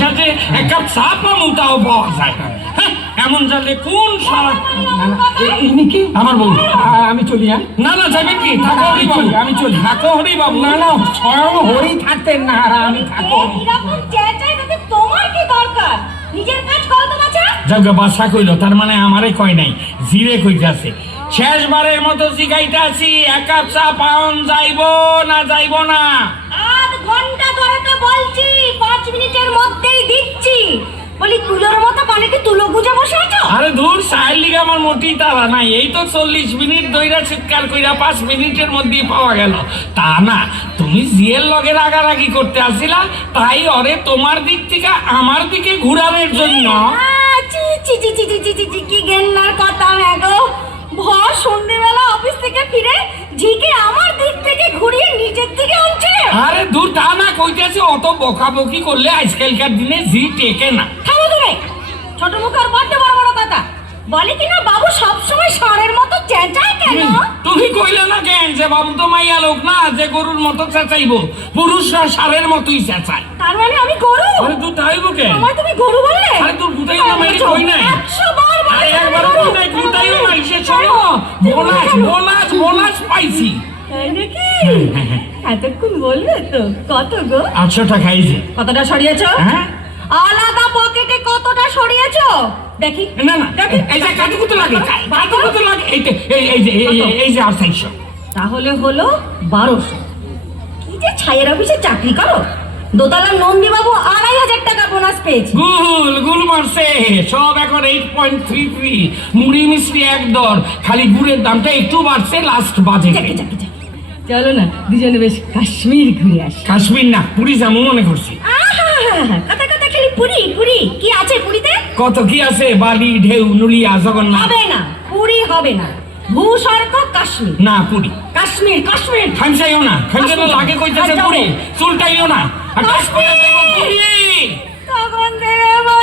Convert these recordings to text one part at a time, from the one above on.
সাথে এক কাপ চা পাবো তাও পাওয়া যায়। না। হ্যাঁ, এমন জানলে কোন সারা ইনি কি? আমার বউ। আমি চলি হ্যাঁ? না না যাবে কি? থাকো হরি বাবু আমি চলি। থাকো হরি বাবু না না স্বয়ং হরি থাকতেন না আর আমি তাতে তোমার কি দরকার? নিজের কাজ করো তো বাছা। যাকে বাসা কইল তার মানে আমারে কয় নাই জিরে কইতাছে। শেষবারের মতো জিগাইতে আছি এক কাপ চা পাওন যাইবো না যাইবো না। আধ ঘণ্টা ধরে তো বলছি নিচের মধ্যেই দিচ্ছি। বলি কুলোর মতো পানি তুলো গুজে বসে আছো? আরে ধুর সাহেল লিগে আমার মোটেই তারা নাই। এই তো চল্লিশ মিনিট দইরা চিৎকার কইরা পাঁচ মিনিটের মধ্যেই পাওয়া গেল। তা না তুমি জিয়ের লগে রাগারাগি করতে আসিলা তাই অরে তোমার দিক থেকে আমার দিকে ঘুরানোর জন্য। চি চি চি চি চি চি কি গেন্নার কথা গো ভর সন্ধ্যেবেলা অফিস থেকে ফিরে ঝিকে আমার দিক থেকে ঘুরিয়ে নিজের দিকে আনছে। আরে দূর তা না কইতেছি অত বকাবকি করলে আজকালকার দিনে জি টেকে না। থামো তুমি। ছোট মুখ আর বড্ড বড় বড় কথা। বলে কিনা বাবু সবসময় ষাঁড়ের মতো চেঁচায় কেন? তুমি কইলে না কেন যে বাবু তো মাইয়া লোক না যে গরুর মতো চেঁচাইবো। পুরুষরা সারের মতোই চেঁচায়। তার মানে আমি গরু? আরে তুই তাইব কেন? আমার তুমি গরু বললে? আরে তোর গুটাই না মাইরি কই নাই? একশো বার আরে একবার গরু। কই নাই গুটাইও নাই সে শোনো বোনাস বোনাস বোনাস পাইছি। তাই নাকি? এতক্ষণ বলবে তো কত গো? আটশো টাকা এই যে কতটা সরিয়েছো? হ্যাঁ। আলাদা পকেটে কতটা সরিয়েছো? দেখি। না না এই যে লাগে এই যে এই যে এই- তাহলে হলো বারোশো। কি যে ছায়ের অফিসে চাকরি করো? দোতলার নন্দী বাবু আড়াই হাজার টাকা বোনাস পেয়েছি। গুল গুল মারছে। সব এখন এইট পয়েন্ট থ্রি থ্রি মুড়ি মিষ্টি এক দর। খালি গুড়ের দামটা একটু বাড়ছে লাস্ট বাজে চলো না দুজনে বেশ কাশ্মীর ঘুরে আসি। কাশ্মীর না পুরী যাব মনে করছি। কথা কথা খালি পুরি পুরি। কি আছে পুরীতে? কত কি আছে? বালি ঢেউ নুলিয়া জগন্নাথ। হবে না পুরি হবে না। ভূস্বর্গ কাশ্মীর। না পুরী। কাশ্মীর কাশ্মীর। খামসাইও না। খামসাইও। লাগে কইতেছে। পুরী। চুলটাইও না। আর দশ পয়সা দেবো কুড়ি তখন দেবো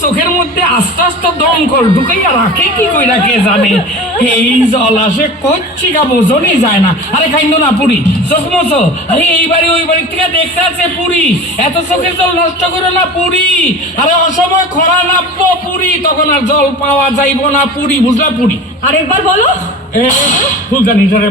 চোখের মধ্যে আস্তে আস্তে দমকল ঢুকাইয়া রাখে কি জানে। এই জল আসে কচ্ছি বোঝনই যায় না। আরে খাইন্দ না, পুরি। চোখ মতো আরে এই বাড়ি ওই বাড়ি থেকে দেখতে আছে পুরি। এত চোখের জল নষ্ট করো না, পুরি। আরে অসময় খরা নামবো, পুরি। তখন আর জল পাওয়া যাইব না, পুরি। বুঝলা, পুরি? আরেকবার বলো।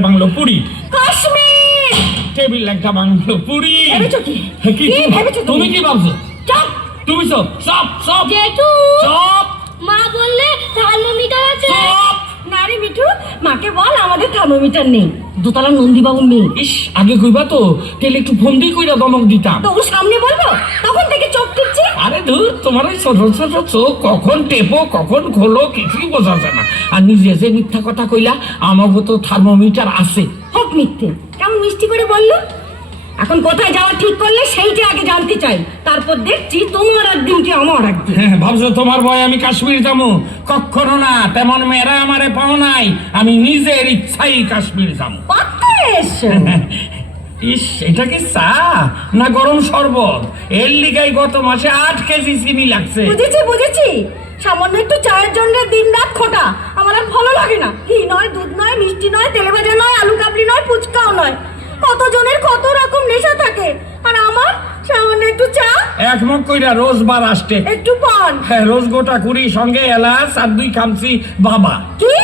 বাংলো পুরি। কাশ্মীর! টেবিল একটা বাংলো পুরি। ভেবেছো কি? কি কি ভেবেছো তুমি? কি ভাবছ? চপ! তুমি সব সব সব। জেঠু! সব। মা বললে থার্মোমিটার আছে। সব। না রে মিঠু মাকে বল আমাদের থার্মোমিটার নেই। দোতলা নন্দীবাবু নেই। ইস আগে কইবা তো তেলে একটু ফোন দিয়ে কইরা দমক দিতাম। তো ওর সামনে বলব? তখন থেকে চোখ টিপছে। আরে ধুর তোমার ওই ছোট ছোট চোখ কখন টেপো কখন খোলো কিছুই বোঝা যায় না। আর নিজে যে মিথ্যা কথা কইলা আমাকে তো থার্মোমিটার আছে। হোক মিথ্যে। কেমন মিষ্টি করে বলল? এখন কোথায় যাওয়া ঠিক করলে সেইটা আগে জানতে চাই। তারপর দেখছি তোমার একদিন কি আমার একদিন। হ্যাঁ ভাবছ তোমার ভয় আমি কাশ্মীর যাব? কখনো না তেমন মেয়েরা আমারে পাও নাই। আমি নিজের ইচ্ছাই কাশ্মীর যাব। ইস এটা কি চা না গরম শরবত? এর লিগাই গত মাসে আট কেজি চিনি লাগছে। বুঝেছি বুঝেছি। সামান্য একটু চায়ের জন্য দিন রাত খোটা। আমার আর ভালো লাগে না। ঘি নয় দুধ নয় মিষ্টি নয় তেলে ভাজা নয় আলু কাবলি নয় ফুচকাও নয়। কত জনের কত রকম নেশা থাকে। আর আমার সামান্য একটু চা। এক মগ কইরা রোজ বার আসতে। একটু পান। হ্যাঁ রোজ গোটা কুড়ি সঙ্গে এলাচ আর দুই খামছি বাবা। কি?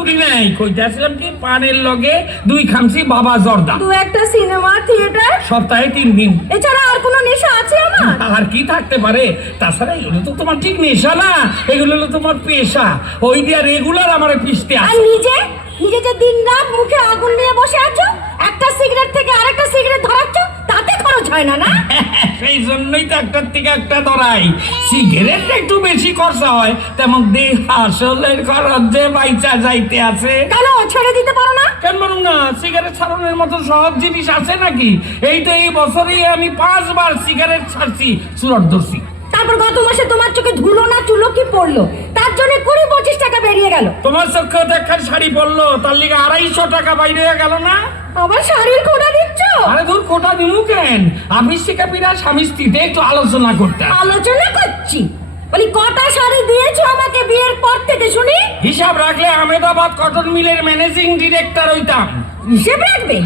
তুলি নাই কইতে আসলাম কি পানের লগে দুই খামছি বাবা জর্দা। দু একটা সিনেমা থিয়েটার? সপ্তাহে তিন দিন। এছাড়া আর কোনো নেশা আছে আমার? আর কি থাকতে পারে? তাছাড়া এগুলো তো তোমার ঠিক নেশা না এগুলো হলো তোমার পেশা। ওই দিয়া রেগুলার আমার পিসতে আর নিজে? নিজে যে দিন রাত মুখে আগুন নিয়ে বসে আছো একটা সিগারেট থেকে আরেকটা সিগারেট ধরাচ্ছ তাতে খরচ হয় না না? সেই জন্যই তো একটার থেকে একটা ধরাই। সিগারেট একটু বেশি খরচা হয় তেমন দেহ আসলের খরচ যে বাইচা যাইতে আছে। কেন ছেড়ে দিতে পারো না? কেন বলুন না সিগারেট ছাড়ানোর মতো সহজ জিনিস আছে নাকি? এই তো এই বছরেই আমি পাঁচবার সিগারেট ছাড়ছি চুরট ধরছি। তারপর গত মাসে তোমার চোখে ধুলো না চুলো কি পড়ল? তার জন্য কুড়ি পঁচিশ বেরিয়ে গেল। তোমার চোখে দেখার শাড়ি পরলো তার লিগে আড়াইশো টাকা বাইরে গেল না? আবার শাড়ির খোঁড়া দিচ্ছ? আরে দূর কোটা দিমু কেন? আমি শিকাপিরা স্বামী স্ত্রীতে একটু আলোচনা করতে। আলোচনা করছি? বলি কটা শাড়ি দিয়েছ আমাকে বিয়ের পর থেকে শুনি? হিসাব রাখলে আহমেদাবাদ কটন মিলের ম্যানেজিং ডিরেক্টর হইতাম। হিসেব রাখবে?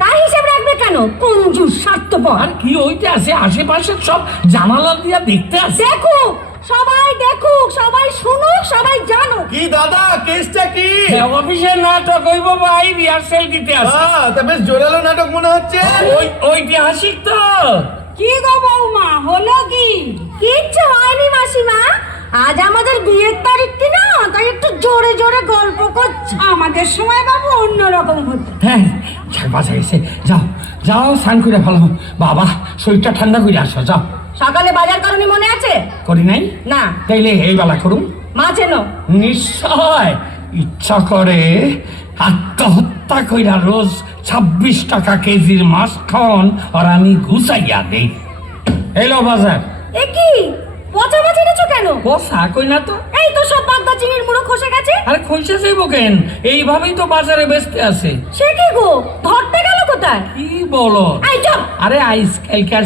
তা হিসেব রাখবে কেন? কঞ্জুস স্বার্থপর? আর কি হইতে আছে? আশেপাশের সব জানালা দিয়া দেখতে আছে। দেখুক সবাই দেখুক সবাই শুনুক সবাই জানুক। কি দাদা কেসটা কি? অফিসের নাটক হইব ভাই রিহার্সেল দিতে আছে আহ, তা বেশ জোরালো নাটক মনে হচ্ছে। ওই ঐতিহাসিক তো। কি গো বৌমা হলো কি? কিচ্ছু হয়নি মাসিমা। আজ আমাদের বিয়ের তারিখ কি না? তাই একটু জোরে জোরে গল্প করছি। আমাদের সময় বাবু অন্যরকম হতো হ্যাঁ যাক বাজা গেছে যাও। যাও স্নান করে ভালো। বাবা শরীরটা ঠান্ডা করে আসো যাও। সকালে বাজার করনি মনে আছে? করি নাই। না। তাইলে এই বেলা করুন মাছ এনো নিশ্চয়। ইচ্ছা করে আত্মহত্যা কইরা রোজ ছাব্বিশ টাকা কেজির মাছ খাওয়ান আর আমি ঘুষাইয়া দেই। এলো বাজার। এ কি? পচা মাছ এনেছো কেন? বসা কই না তো। এই তো সব বাগদা চিংড়ির মুড়ো খসে গেছে। আরে খইসা যাইব কেন? এইভাবেই তো বাজারে বেচতে আছে। সে কি গো? ধরতে কোথায়? কি বলো? চপ! আরে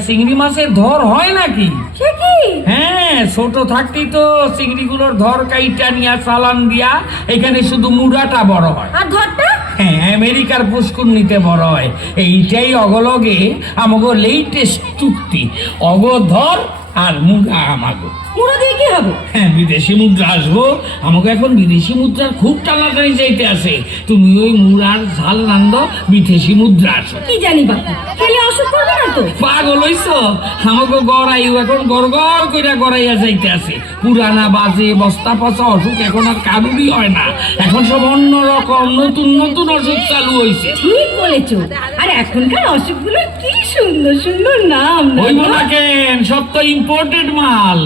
চিংড়ি মাছের ধর হয় নাকি? সে কি? হ্যাঁ ছোট থাকতেই তো চিংড়িগুলোর ধর কাইটা নিয়া চালান দিয়া এখানে শুধু মুড়াটা বড় হয়। আর ধরটা? হ্যাঁ আমেরিকার পুষ্কুর বড় হয়। এইটাই অগলগে আমাগো লেটেস্ট চুক্তি। অগধর আর মুগা আমাগো। মুড়ো দিয়ে কি হবে? হ্যাঁ বিদেশি মুদ্রা আসব। আমাকে এখন বিদেশি মুদ্রার খুব টানাটানি আছে। তুমি ওই মুড়ার ঝাল রান্ধ বিদেশি মুদ্রা আসো। কি জানি বাপু খেলে অসুখ করবে না তো? পাগল হইছ? আমাকে গড়াইও এখন কইরা গড়াইয়া যাইতে আছে। পুরানা বাজে বস্তা পচা অসুখ এখন আর কারুরই হয় না। এখন সব অন্য রকম নতুন নতুন অসুখ চালু হইছে। ঠিক বলেছ। আর এখনকার অসুখগুলোর কি সুন্দর সুন্দর নাম ওই না কেন? সব তো ইম্পোর্টেড মাল।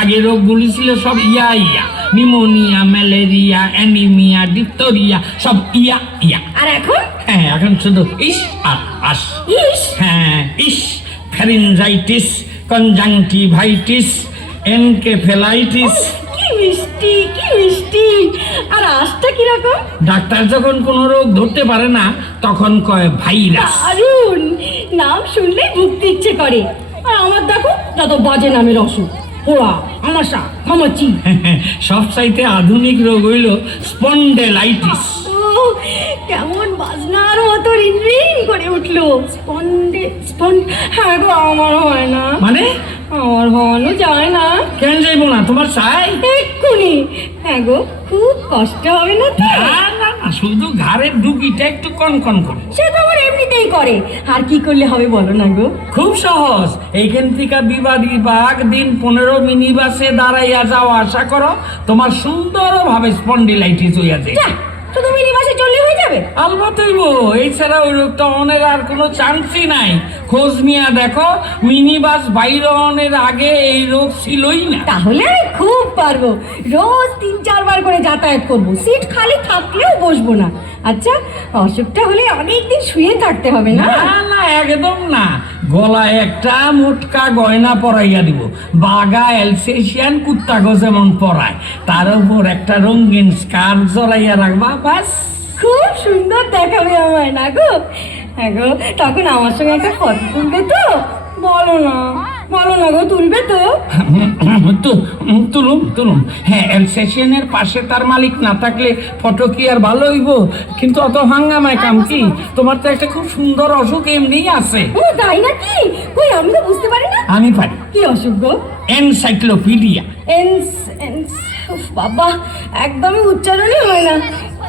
আগে রোগগুলি ছিল সব ইয়া ইয়া। নিমোনিয়া ম্যালেরিয়া অ্যানিমিয়া ডিপথোরিয়া সব ইয়া ইয়া। আর এখন? হ্যাঁ এখন শুধু ইস আর আস। ইস? হ্যাঁ ইস ফ্যারিনজাইটিস কনজাংটিভাইটিস এনকেফেলাইটিস। কি মিষ্টি কি মিষ্টি। আর আজটা কীরকম? ডাক্তার যখন কোনো রোগ ধরতে পারে না তখন কয় ভাইরাস। দারুণ! নাম শুনলেই ভুগতে ইচ্ছে করে। আর আমার দেখো যত বাজে নামের অসুখ। পোড়া আমাশা ঘামাচি। সব চাইতে আধুনিক রোগ হইল স্পন্ডেলাইটিস। কেমন বাজনার মতো রিং রিং করে উঠল। স্পন্ডে স্পন্ড হ্যাঁ গো আমার হয় না। মানে? আমার হওয়ানো যায় না। কেন যাইব না? তোমার চাই? এক্ষুনি। হ্যাঁ গো খুব কষ্ট হবে না তো? না না শুধু ঘাড়ের ডুকিটা একটু কন কন করে। সে তো আমার করে। আর কি করলে হবে বলো না গো? খুব সহজ। এইখান থেকে বিবাদী বাগ দিন পনেরো মিনি বাসে দাঁড়াইয়া যাও আশা করো তোমার সুন্দরভাবে স্পন্ডিলাইটিস হইয়া যায়। শুধু মিনি বাসে চললে হয়ে যাবে। আলবাত হইব এছাড়া ওই রোগটা অনেক আর কোনো চান্সই নাই। খোঁজ মিয়া দেখো মিনি বাস বাইরনের আগে এই রোগ ছিলই না। তাহলে আমি খুব পারব। রোজ তিন চারবার করে যাতায়াত করব। সিট খালি থাকলেও বসবো না। আচ্ছা অসুখটা হলে অনেকদিন শুয়ে থাকতে হবে না? না না একদম না। গলায় একটা মোটকা গয়না পরাইয়া দিব। বাগা এলসেশিয়ান কুত্তাগো যেমন পরায়। তার উপর একটা রঙিন স্কার্ফ জড়াইয়া রাখবা বাস। খুব সুন্দর দেখাবে আমায় না গো? হ্যাঁ গো তখন আমার সঙ্গে একটা ফটো তুলবে তো? বলো না বলো না গো তুলবে তো? তুলুম তুলুম। হ্যাঁ এলসেশিয়ানের পাশে তার মালিক না থাকলে ফটো কি আর ভালো হইব? কিন্তু অত হাঙ্গামায় কাম কি? তোমার তো একটা খুব সুন্দর অসুখ এমনিই আছে। ও তাই নাকি? কই আমি তো বুঝতে পারি না। আমি পারি। কি অসুখ গো? এনসাইক্লোপিডিয়া এনস এনস বাবা একদমই উচ্চারণই হয় না।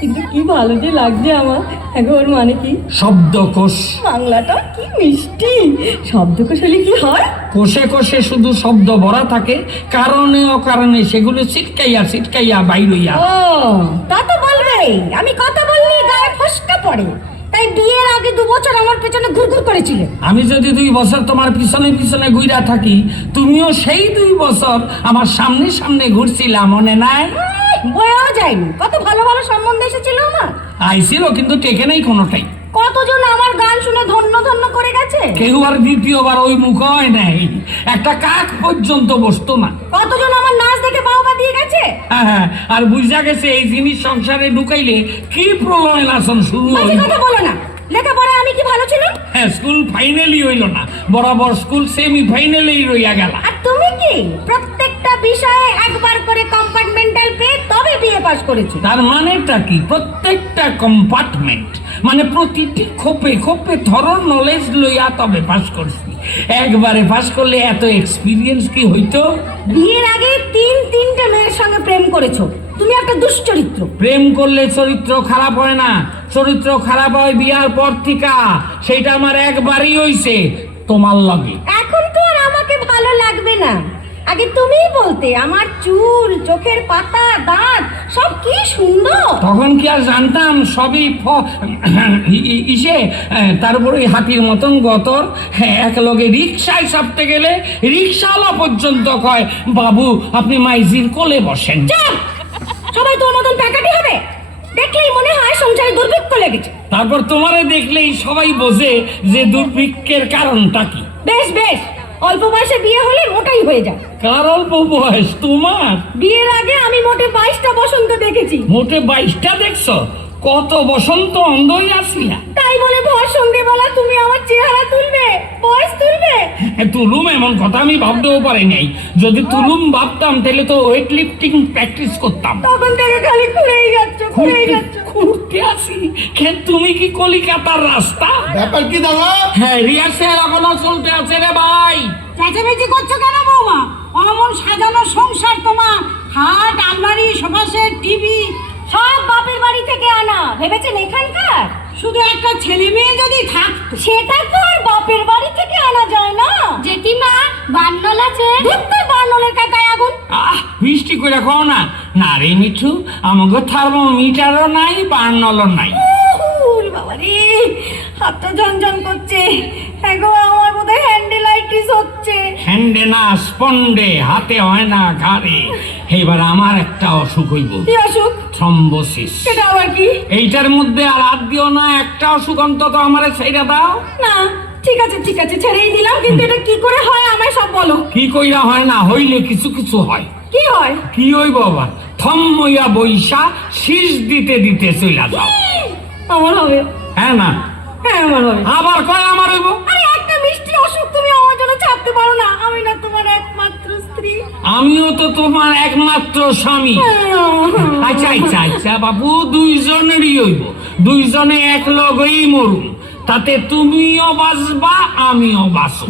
কিন্তু কি ভালো যে লাগছে আমার। এখন ওর মানে কি? শব্দকোষ। বাংলাটা কি মিষ্টি। শব্দকোষ হলে কি হয়? কোষে কোষে শুধু শব্দ ভরা থাকে কারণে অকারণে সেগুলো ছিটকাইয়া ছিটকাইয়া বাইরইয়া ও তা তো বলবে আমি কথা বললি গায়ে ফসকা পড়ে। তাই বিয়ের আগে দু বছর আমার পেছনে ঘুরঘুর করেছিলে। আমি যদি দুই বছর তোমার পিছনে পিছনে ঘুরা থাকি তুমিও সেই দুই বছর আমার সামনে সামনে ঘুরছিলা মনে নাই? বয়েও যায়নি। কত ভালো ভালো সম্বন্ধ এসেছিল আমার। আইছিল কিন্তু টেকে নেই কোনোটাই। কতজন আমার গান শুনে ধন্য ধন্য করে গেছে? কেউ আর দ্বিতীয়বার ওই মুখ হয় নাই। একটা কাক পর্যন্ত বসতো না। কতজন আমার নাচ দেখে বাহবা দিয়ে গেছে? হ্যাঁ, হ্যাঁ, আর বুঝা গেছে এই জিনিস সংসারে ঢুকাইলে কি প্রলয় নাচন শুরু হইল। কথা বলো না। লেখাপড়ায় আমি কি ভালো ছিলাম? হ্যাঁ স্কুল ফাইনালি হইল না। বরাবর স্কুল সেমি ফাইনালেই রইয়া গেল। আর তুমি কি? প্রত্যেকটা বিষয়ে একবার করে কম্পার্টমেন্টাল পেয়ে তবে বিয়ে পাস করেছ। তার মানেটা কি? প্রত্যেকটা কম্পার্টমেন্ট মানে প্রতিটি খোপে খোপে থরর নলেজ লইয়া তবে পাস করছি। একবারে পাস করলে এত এক্সপিরিয়েন্স কি হইতো? বিয়ের আগে তিন তিনটে মেয়ের সঙ্গে প্রেম করেছ। তুমি একটা দুশ্চরিত্র। প্রেম করলে চরিত্র খারাপ হয় না। চরিত্র খারাপ হয় বিয়ার পর থেকে। সেইটা আমার একবারই হইছে তোমার লাগে। এখন তো আর আমাকে ভালো লাগবে না। আগে তুমিই বলতে আমার চুল চোখের পাতা দাঁত সব কি সুন্দর? তখন কি আর জানতাম সবই ইসে তারপরে ওই হাতির মতন গতর। হ্যাঁ, এক লগে রিক্সায় সাপতে গেলে রিক্সাওয়ালা পর্যন্ত কয় বাবু আপনি মাইজির কোলে বসেন! সবাই তোর মতন প্যাকাটি হবে? দেখলেই মনে হয় সংসারে দুর্ভিক্ষ লেগেছে। তারপর তোমারে দেখলেই সবাই বোঝে যে দুর্ভিক্ষের কারণটা কি। বেশ বেশ। অল্প বয়সে বিয়ে হলে মোটাই হয়ে যায়। কার অল্প বয়স? তোমার? বিয়ের আগে আমি মোটে বাইশটা বসন্ত দেখেছি। মোটে বাইশটা দেখছ? কত বসন্ত অন্ধই আসিয়া। তাই বলে ভর সন্ধেবেলা তুমি আমার চেহারা তুলবে বয়স তুলবে। তুলুম এমন কথা আমি ভাবতেও পারি নাই। যদি তুলুম ভাবতাম তাহলে তো ওয়েট লিফটিং প্র্যাকটিস করতাম। তখন থেকে খালি ঘুরেই যাচ্ছ ঘুরেই যাচ্ছ। ঘুরতে আসি। খে তুমি কি কলিকাতার রাস্তা? ব্যাপার কি দাদা? হ্যাঁ রিহার্সেল এখনও চলতে আছে রে ভাই। চেঁচামেচি করছ কেন বৌমা? অমন সাজানো সংসার তোমার। খাট আলমারি সোফা সেট টিভি সব বাপের বাড়ি থেকে আনা। ভেবেছেন এখানকার? শুধু একটা ছেলে মেয়ে যদি থাকতো। সেটা তো আর বাপের বাড়ি থেকে আনা যায় না। জেঠিমা বান্নল আছে। ধুত্তর বান্নলের কাকায় আগুন। আহ মিষ্টি করে কও না। না রে মিঠু আমাকে থার্মোমিটারও নাই বার্নলও নাই। উল বাবা রে হাতটা ঝনঝন করছে। এগো আমার বোধহয় হ্যান্ডেলাইটিস হচ্ছে। হ্যান্ডে না স্পন্ডে হাতে হয় না ঘাড়ে। এবার আমার একটা অসুখ হইব। কি অসুখ? থ্রম্বোসিস। সেটা আবার কি? এইটার মধ্যে আর হাত দিও না একটা অসুখ অন্তত আমারে ছেড়ে দাও। না ঠিক আছে ঠিক আছে ছেড়েই দিলাম কিন্তু এটা কি করে হয় আমায় সব বলো। কি কইরা হয় না হইলে কিছু কিছু হয়। কি হয়? কি হইব আবার? থম্মইয়া বৈশা শীষ দিতে দিতে চইলা যাও। আমার হবে। হ্যাঁ না? হ্যাঁ আমার হবে। আবার কয় আমার হইব? আরে একটা মিষ্টি অসুখ তুমি আমার জন্য ছাড়তে পারো না। আমি না তোমার একমাত্র স্ত্রী। আমিও তো তোমার একমাত্র স্বামী। আচ্ছা আচ্ছা আচ্ছা বাবু দুইজনেরই হইব। দুইজনে এক লগেই মরুম। তাতে তুমিও বাঁচবা আমিও বাঁচব।